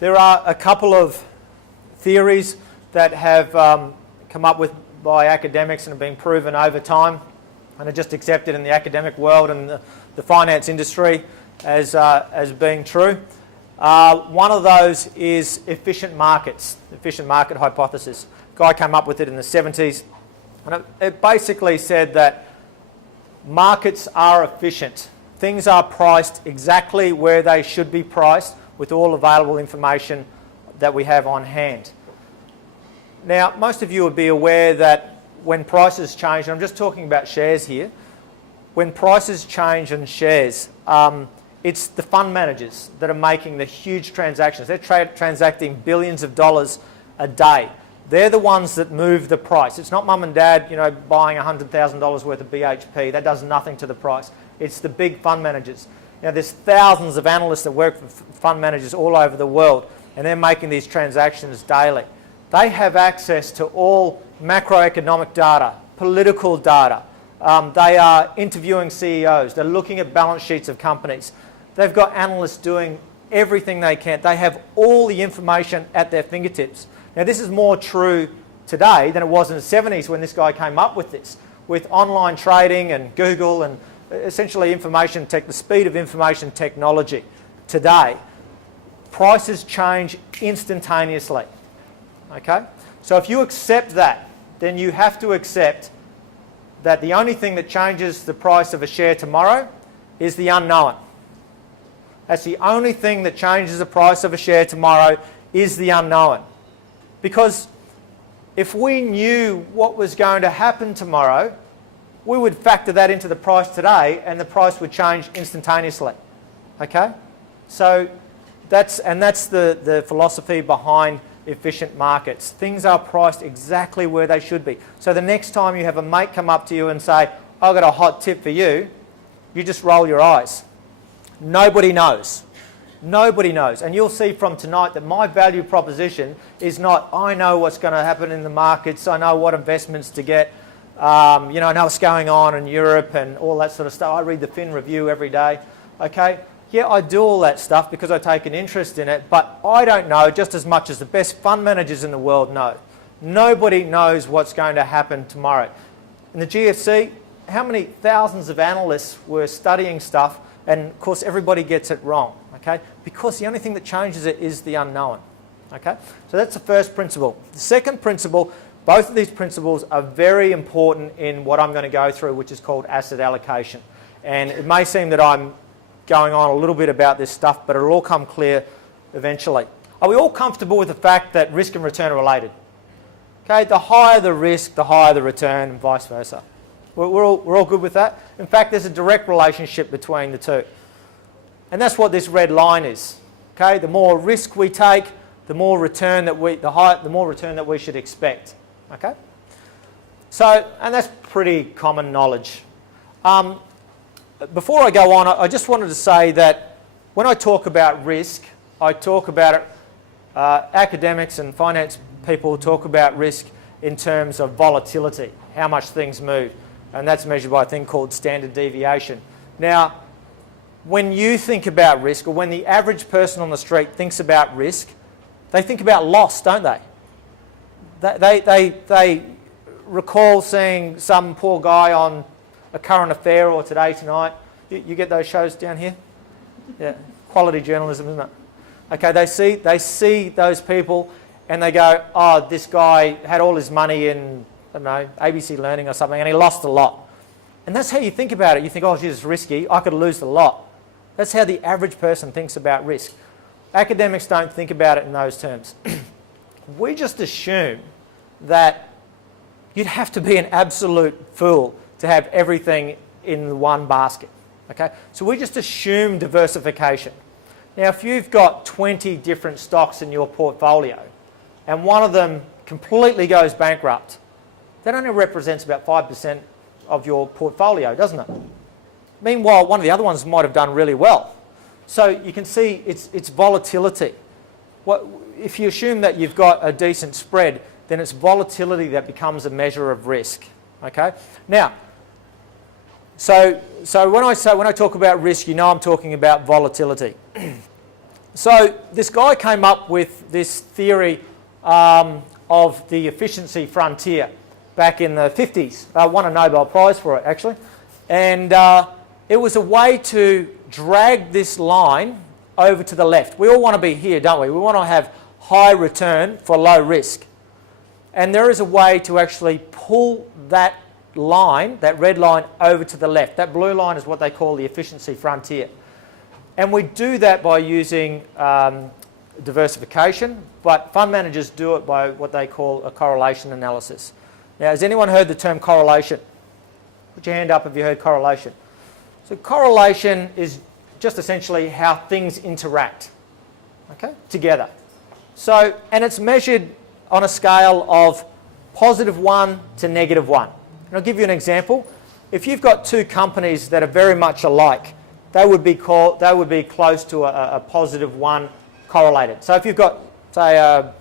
There are a couple of theories that have come up with by academics and have been proven over time and are just accepted in the academic world and the finance industry as being true. One of those is efficient markets, efficient market hypothesis. A guy came up with it in the 70s, and it basically said that markets are efficient. Things are priced exactly where they should be priced with all available information that we have on hand. Now, most of you would be aware that when prices change, and I'm just talking about shares here, when prices change in shares, it's the fund managers that are making the huge transactions. They're transacting billions of dollars a day. They're the ones that move the price. It's not mum and dad, buying $100,000 worth of BHP. That does nothing to the price. It's the big fund managers. Now, there's thousands of analysts that work for fund managers all over the world, and they're making these transactions daily. They have access to all macroeconomic data, political data. They are interviewing CEOs. They're looking at balance sheets of companies. They've got analysts doing everything they can. They have all the information at their fingertips. Now, this is more true today than it was in the 70s when this guy came up with this, with online trading and Google and essentially the speed of information technology. Today, prices change instantaneously. Okay? So if you accept that, then you have to accept that the only thing that changes the price of a share tomorrow is the unknown. That's the only thing that changes the price of a share tomorrow is the unknown. Because if we knew what was going to happen tomorrow, we would factor that into the price today and the price would change instantaneously. Okay? So that's the philosophy behind efficient markets. Things are priced exactly where they should be. So the next time you have a mate come up to you and say, I've got a hot tip for you, you just roll your eyes. Nobody knows. Nobody knows. And you'll see from tonight that my value proposition is not, I know what's going to happen in the markets, I know what investments to get, I know what's going on in Europe and all that sort of stuff. I read the Fin Review every day. Okay? Yeah, I do all that stuff because I take an interest in it, but I don't know just as much as the best fund managers in the world know. Nobody knows what's going to happen tomorrow. In the GFC, how many thousands of analysts were studying stuff, and of course everybody gets it wrong, okay? Because the only thing that changes it is the unknown, okay? So that's the first principle. The second principle, both of these principles are very important in what I'm going to go through, which is called asset allocation. And it may seem that I'm going on a little bit about this stuff, but it'll all come clear eventually. Are we all comfortable with the fact that risk and return are related? Okay, the higher the risk, the higher the return, and vice versa. We're all good with that? In fact, there's a direct relationship between the two. And that's what this red line is. Okay, the more risk we take, the more return that we should expect. Okay? So, and that's pretty common knowledge. Before I go on, I just wanted to say that when I talk about risk, I talk about it, academics and finance people talk about risk in terms of volatility, how much things move, and that's measured by a thing called standard deviation. Now, when you think about risk, or when the average person on the street thinks about risk, they think about loss, don't they? They recall seeing some poor guy on A Current Affair or Today Tonight. You get those shows down here? Yeah, quality journalism, isn't it? Okay, they see those people and they go, oh, this guy had all his money in, I don't know, ABC Learning or something, and he lost a lot. And that's how you think about it. You think, oh, geez, it's risky. I could lose a lot. That's how the average person thinks about risk. Academics don't think about it in those terms. We just assume that you'd have to be an absolute fool to have everything in one basket. Okay? So we just assume diversification. Now, if you've got 20 different stocks in your portfolio and one of them completely goes bankrupt, that only represents about 5% of your portfolio, doesn't it? Meanwhile, one of the other ones might have done really well. So you can see it's volatility. If you assume that you've got a decent spread, then it's volatility that becomes a measure of risk. Okay? Now, so when I talk about risk, you know I'm talking about volatility. So this guy came up with this theory of the efficiency frontier back in the 50s. Won a Nobel Prize for it, actually. And it was a way to drag this line over to the left. We all want to be here, don't we? We want to have high return for low risk. And there is a way to actually pull that line, that red line, over to the left. That blue line is what they call the efficiency frontier. And we do that by using diversification, but fund managers do it by what they call a correlation analysis. Now, has anyone heard the term correlation? Put your hand up if you heard correlation. So correlation is just essentially how things interact, okay, together. So, and it's measured on a scale of +1 to -1. And I'll give you an example. If you've got two companies that are very much alike, they would be close to a +1 correlated. So if you've got, say, a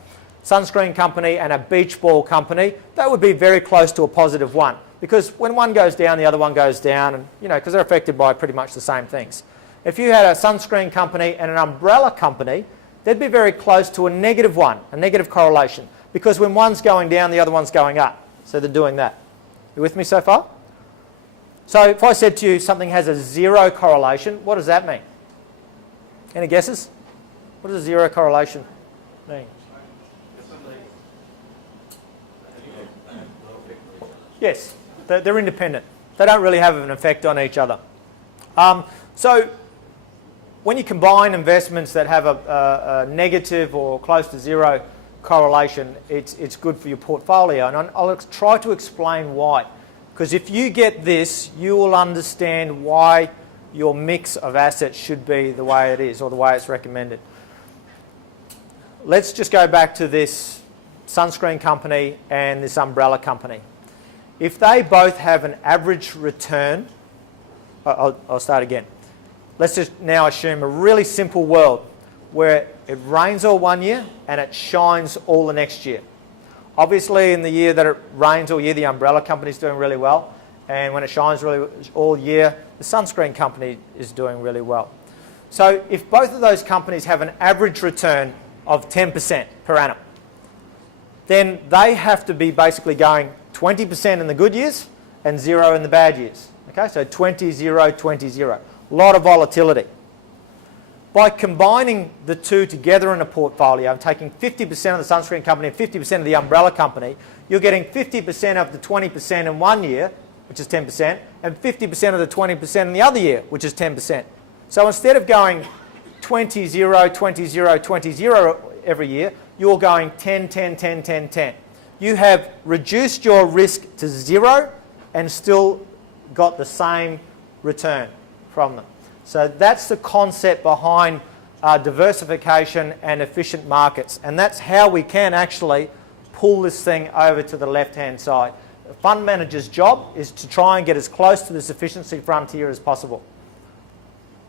sunscreen company and a beach ball company, that would be very close to a +1, because when one goes down, the other one goes down, and because they're affected by pretty much the same things. If you had a sunscreen company and an umbrella company, they'd be very close to a -1, a negative correlation, because when one's going down, the other one's going up. So they're doing that. You with me so far? So if I said to you something has a 0 correlation, what does that mean? Any guesses? What does a 0 correlation mean? Yes, they're independent. They don't really have an effect on each other. So when you combine investments that have a negative or close to 0 correlation, it's good for your portfolio. And I'll try to explain why. Because if you get this, you will understand why your mix of assets should be the way it is, or the way it's recommended. Let's just go back to this sunscreen company and this umbrella company. If they both have an average return, I'll start again. Let's just now assume a really simple world where it rains all one year and it shines all the next year. Obviously, in the year that it rains all year, the umbrella company is doing really well. And when it shines really all year, the sunscreen company is doing really well. So if both of those companies have an average return of 10% per annum, then they have to be basically going 20% in the good years and 0 in the bad years. Okay, so 20, 0, 20, 0. A lot of volatility. By combining the two together in a portfolio and taking 50% of the sunscreen company and 50% of the umbrella company, you're getting 50% of the 20% in one year, which is 10%, and 50% of the 20% in the other year, which is 10%. So instead of going 20, 0, 20, 0, 20, 0 every year, you're going 10, 10, 10, 10, 10. You have reduced your risk to 0 and still got the same return from them. So that's the concept behind diversification and efficient markets. And that's how we can actually pull this thing over to the left-hand side. The fund manager's job is to try and get as close to this efficiency frontier as possible.